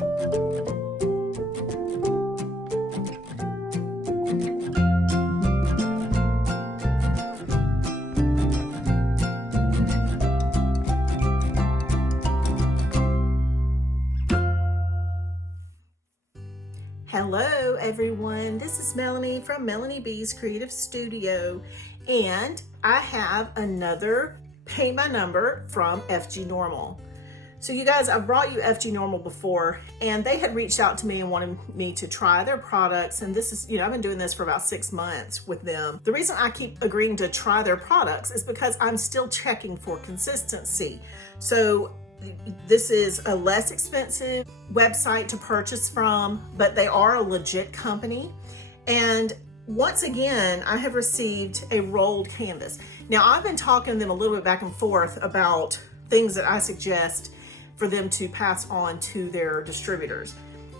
Hello everyone, this is Melanie from Melanie B's Creative Studio, and I have another Paint by Number from FGNORMAL. So you guys, I've brought you FGNORMAL before, and they had reached out to me and wanted me to try their products, and this is, I've been doing this for about 6 months with them. The reason I keep agreeing to try their products is because I'm still checking for consistency. So this is a less expensive website to purchase from, but they are a legit company. And once again, I have received a rolled canvas. Now, I've been talking to them a little bit back and forth about things that I suggest for them to pass on to their distributors.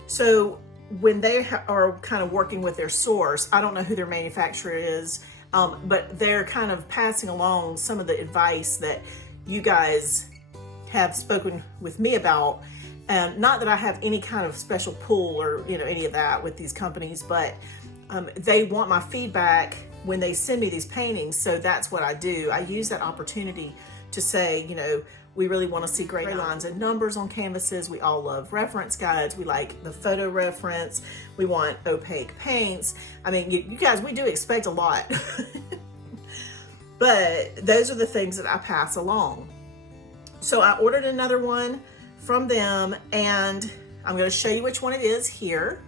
So when they are kind of working with their source, I don't know who their manufacturer is, but they're kind of passing along some of the advice that you guys have spoken with me about. And not that I have any kind of special pull or any of that with these companies, but they want my feedback when they send me these paintings. So that's what I do. I use that opportunity to say, we really want to see great lines and numbers on canvases. We all love reference guides. We like the photo reference. We want opaque paints. I mean, you guys, we do expect a lot. But those are the things that I pass along. So I ordered another one from them, and I'm going to show you which one it is here.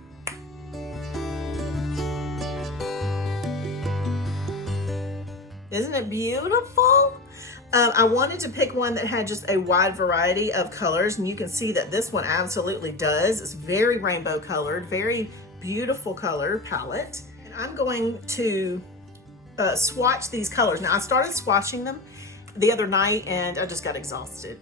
Isn't it beautiful? I wanted to pick one that had just a wide variety of colors, and you can see that this one absolutely does. It's very rainbow colored, very beautiful color palette. And I'm going to swatch these colors. Now, I started swatching them the other night and I just got exhausted.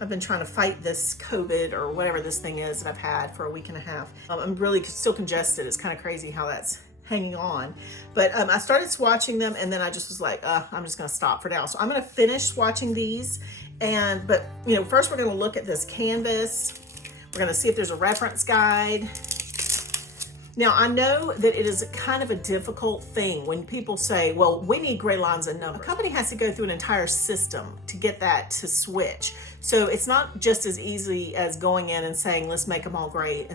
I've been trying to fight this COVID or whatever this thing is that I've had for a week and a half. I'm really still congested. It's kind of crazy how that's hanging on. But I started swatching them, and then I just was like, I'm just gonna stop for now. So I'm gonna finish swatching these. But first we're gonna look at this canvas. We're gonna see if there's a reference guide. Now, I know that it is kind of a difficult thing when people say, well, we need gray lines and numbers. A company has to go through an entire system to get that to switch. So it's not just as easy as going in and saying, let's make them all gray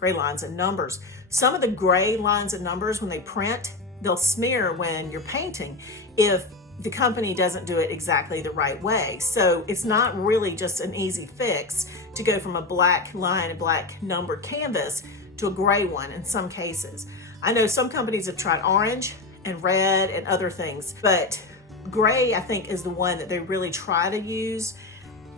lines and numbers. Some of the gray lines and numbers, when they print, they'll smear when you're painting if the company doesn't do it exactly the right way. So it's not really just an easy fix to go from a black line and black numbered canvas to a gray one in some cases. I know some companies have tried orange and red and other things, but gray, I think, is the one that they really try to use.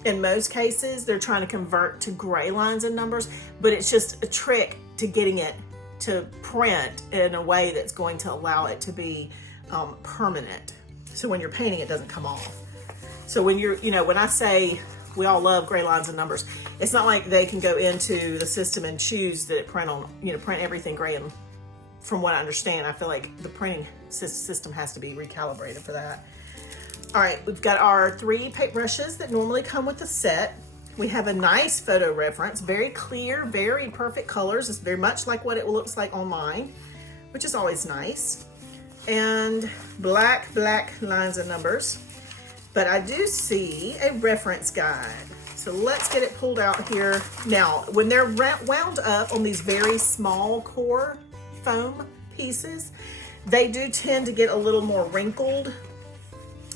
In most cases, they're trying to convert to gray lines and numbers, but it's just a trick to getting it to print in a way that's going to allow it to be permanent. So when you're painting, it doesn't come off. So when when I say we all love gray lines and numbers, it's not like they can go into the system and choose that it print everything gray. And from what I understand, I feel like the printing system has to be recalibrated for that. All right, we've got our 3 paint brushes that normally come with the set. We have a nice photo reference, very clear, very perfect colors. It's very much like what it looks like on mine, which is always nice. And black lines and numbers. But I do see a reference guide. So let's get it pulled out here. Now, when they're wound up on these very small core foam pieces, they do tend to get a little more wrinkled,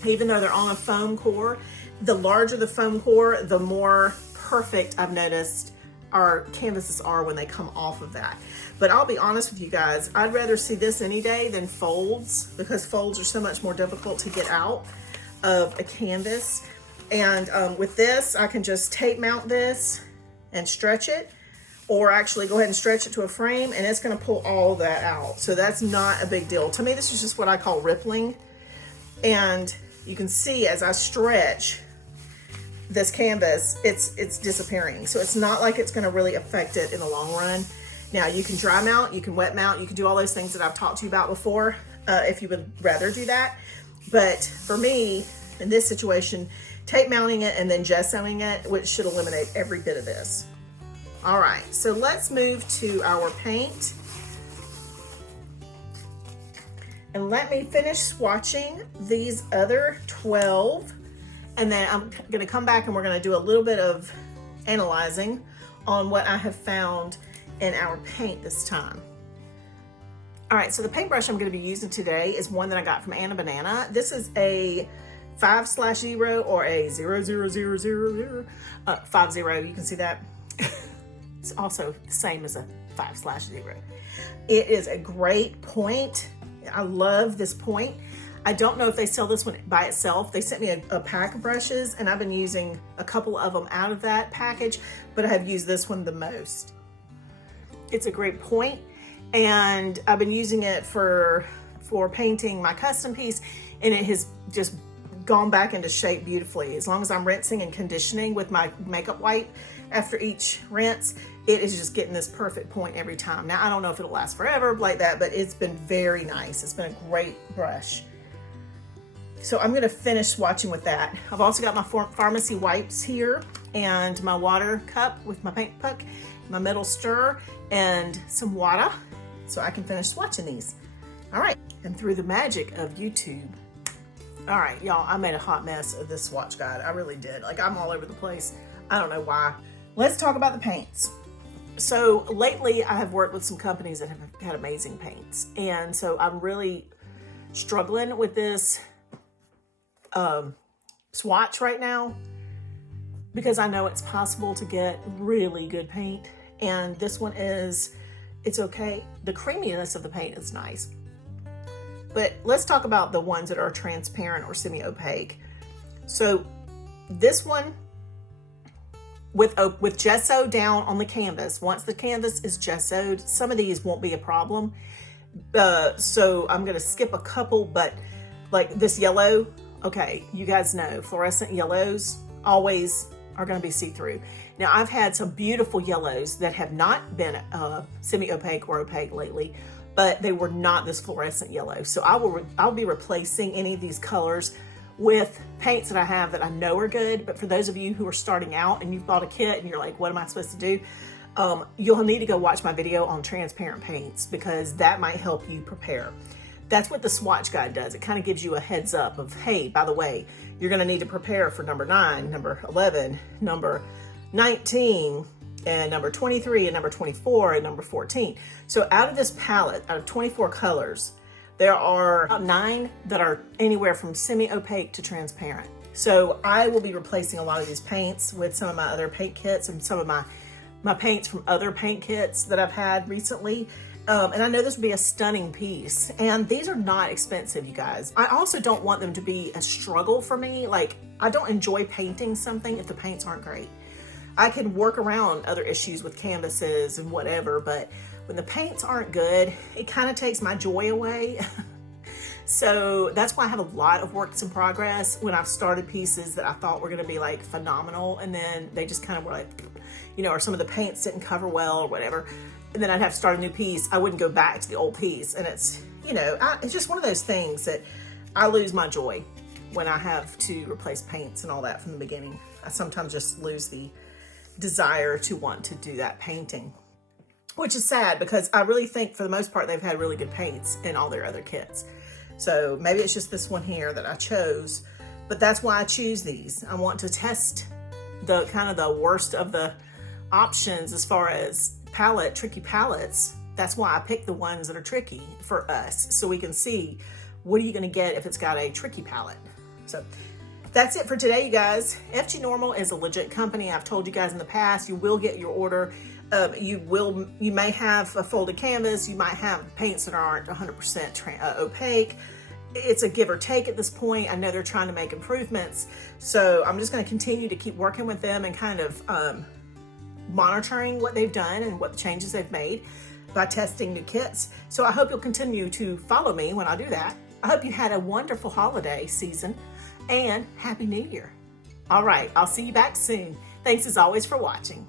even though they're on a foam core. The larger the foam core, the more perfect I've noticed our canvases are when they come off of that. But I'll be honest with you guys, I'd rather see this any day than folds, because folds are so much more difficult to get out of a canvas. And with this, I can just tape mount this and stretch it, or actually go ahead and stretch it to a frame, and it's gonna pull all that out. So that's not a big deal. To me, this is just what I call rippling. And you can see as I stretch this canvas, it's disappearing. So it's not like it's gonna really affect it in the long run. Now, you can dry mount, you can wet mount, you can do all those things that I've talked to you about before, if you would rather do that. But for me, in this situation, tape mounting it and then gessoing it, which should eliminate every bit of this. All right, so let's move to our paint. And let me finish swatching these other 12. And then I'm gonna come back and we're gonna do a little bit of analyzing on what I have found in our paint this time. All right, so the paintbrush I'm gonna be using today is one that I got from Anna Banana. This is a 5/0 or a 0000 50. You can see that. It's also the same as a 5/0. It is a great point. I love this point. I don't know if they sell this one by itself. They sent me a pack of brushes and I've been using a couple of them out of that package, but I have used this one the most. It's a great point, and I've been using it for painting my custom piece, and it has just gone back into shape beautifully. As long as I'm rinsing and conditioning with my makeup wipe after each rinse, it is just getting this perfect point every time. Now, I don't know if it'll last forever like that, but it's been very nice. It's been a great brush. So I'm gonna finish swatching with that. I've also got my pharmacy wipes here and my water cup with my paint puck, my metal stir, and some water so I can finish swatching these. All right, and through the magic of YouTube. All right, y'all, I made a hot mess of this swatch guide. I really did. Like, I'm all over the place. I don't know why. Let's talk about the paints. So lately I have worked with some companies that have had amazing paints. And so I'm really struggling with this swatch right now because I know it's possible to get really good paint. And this one is, it's okay. The creaminess of the paint is nice. But let's talk about the ones that are transparent or semi-opaque. So this one with gesso down on the canvas, once the canvas is gessoed, some of these won't be a problem. So I'm gonna skip a couple, but like this yellow, okay, you guys know fluorescent yellows always are gonna be see-through. Now I've had some beautiful yellows that have not been semi-opaque or opaque lately, but they were not this fluorescent yellow. So I'll be replacing any of these colors with paints that I have that I know are good. But for those of you who are starting out and you've bought a kit and you're like, what am I supposed to do? You'll need to go watch my video on transparent paints because that might help you prepare. That's what the swatch guide does. It kind of gives you a heads up of, hey, by the way, you're gonna need to prepare for number 9, number 11, number 19, and number 23, and number 24, and number 14. So out of this palette, out of 24 colors, there are about 9 that are anywhere from semi-opaque to transparent. So I will be replacing a lot of these paints with some of my other paint kits and some of my paints from other paint kits that I've had recently. And I know this would be a stunning piece. And these are not expensive, you guys. I also don't want them to be a struggle for me. Like, I don't enjoy painting something if the paints aren't great. I can work around other issues with canvases and whatever, but when the paints aren't good, it kind of takes my joy away. So that's why I have a lot of works in progress when I've started pieces that I thought were gonna be like phenomenal, and then they just kind of were like, you know, or some of the paints didn't cover well or whatever. And then I'd have to start a new piece. I wouldn't go back to the old piece. And it's, you know, it's just one of those things that I lose my joy when I have to replace paints and all that from the beginning. I sometimes just lose the desire to want to do that painting, which is sad because I really think for the most part they've had really good paints in all their other kits. So maybe it's just this one here that I chose, but that's why I choose these. I want to test the kind of the worst of the options as far as tricky palettes. That's why I picked the ones that are tricky for us, so we can see what are you gonna get if it's got a tricky palette. So that's it for today, you guys. FGNORMAL is a legit company. I've told you guys in the past, you will get your order. You may have a folded canvas. You might have paints that aren't 100% opaque. It's a give or take at this point. I know they're trying to make improvements. So I'm just gonna continue to keep working with them and kind of monitoring what they've done and what the changes they've made by testing new kits. So I hope you'll continue to follow me when I do that. I hope you had a wonderful holiday season and Happy New Year. All right, I'll see you back soon. Thanks as always for watching.